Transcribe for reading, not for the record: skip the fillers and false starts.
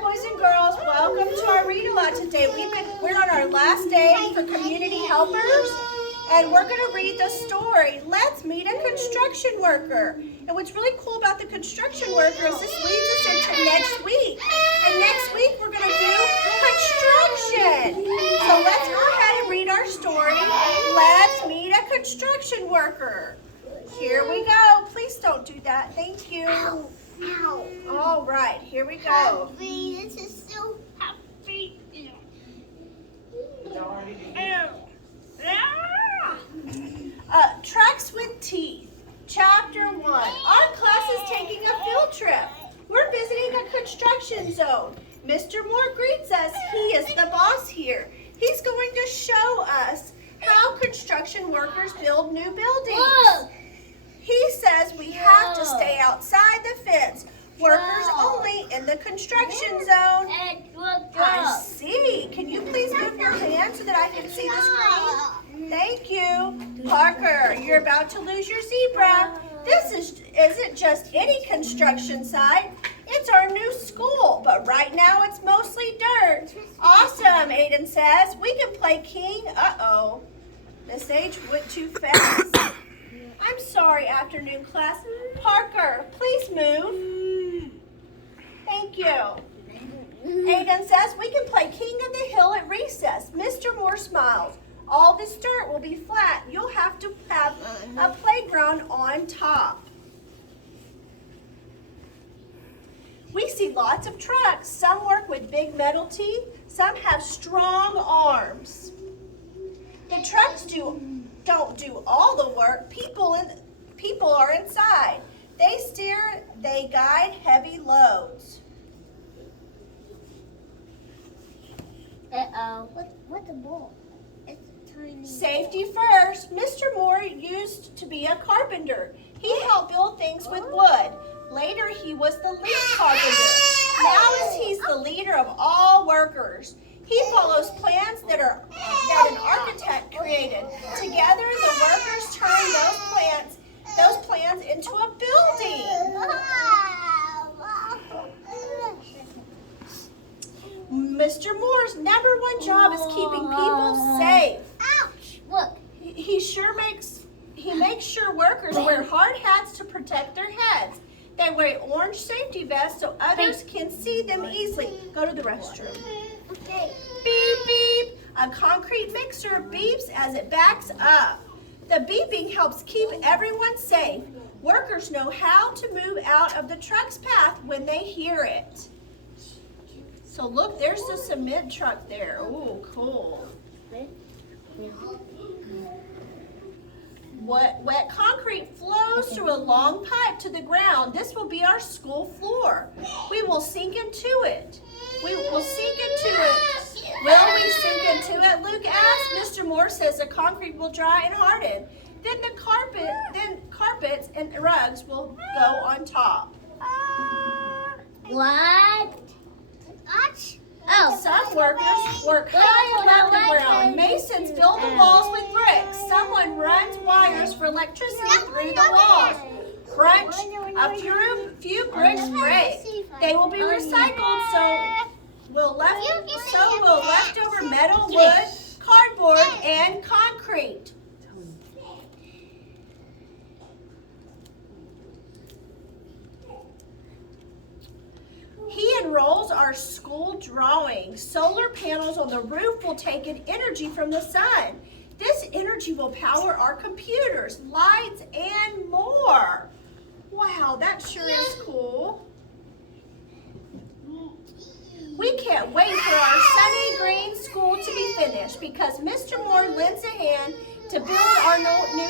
Hi, boys and girls. Welcome to our read-aloud today. We're on our last day for community helpers, and we're going to read the story, Let's Meet a Construction Worker. And what's really cool about the construction worker is this leads us into next week. And next week, we're going to do construction. So let's go ahead and read our story, Let's Meet a Construction Worker. Here we go. Please don't do that. Thank you. Ow. All right, here we go. Happy. This is so happy. Trucks with Teeth, Chapter 1. Our class is taking a field trip. We're visiting a construction zone. Mr. Moore greets us. He is the boss here. He's going to show us how construction workers build new buildings. Whoa. He says we have to stay outside the fence. Workers only in the construction zone. I see. Can you please move your hand so that I can see the screen? Thank you. Parker, you're about to lose your zebra. This isn't just any construction site. It's our new school, but right now it's mostly dirt. Awesome, Aiden says. We can play king. Uh-oh. Miss H went too fast. I'm sorry, afternoon class. Parker, please move. Thank you. Aiden says we can play King of the Hill at recess. Mr. Moore smiles. All this dirt will be flat. You'll have to have a playground on top. We see lots of trucks. Some work with big metal teeth. Some have strong arms. The trucks don't do all the work. People are inside. They steer, they guide heavy loads. Uh-oh. What's a ball? It's a tiny Safety first. Mr. Moore used to be a carpenter. He helped build things with wood. Later, he was the lead carpenter. Now he's the leader of all workers. He follows plans that an architect created. Together, the workers turn those plans into a building. Mr. Moore's number one job is keeping people safe. Ouch! Look. He makes sure workers wear hard hats to protect their heads. They wear orange safety vests so others can see them easily. Go to the restroom. Okay. Beep, beep. A concrete mixer beeps as it backs up. The beeping helps keep everyone safe. Workers know how to move out of the truck's path when they hear it. So look, there's the cement truck there. Ooh, cool. Wet concrete flows through a long pipe to the ground. This will be our school floor. We will sink into it. We will sink into it. Will we sink into it? Luke asked. Mr. Moore says the concrete will dry and harden. Then carpets and rugs will go on top. What? Oh. Some workers work high above the ground. Masons build the walls with bricks. Someone runs wires for electricity through the walls. Crunch, a few bricks break. They will be recycled, so will leftover metal, wood, cardboard, and concrete. He enrolls our school drawing. Solar panels on the roof will take in energy from the sun. This energy will power our computers, lights, and more. Wow, that sure is cool. We can't wait for our sunny green school to be finished because Mr. Moore lends a hand to build our new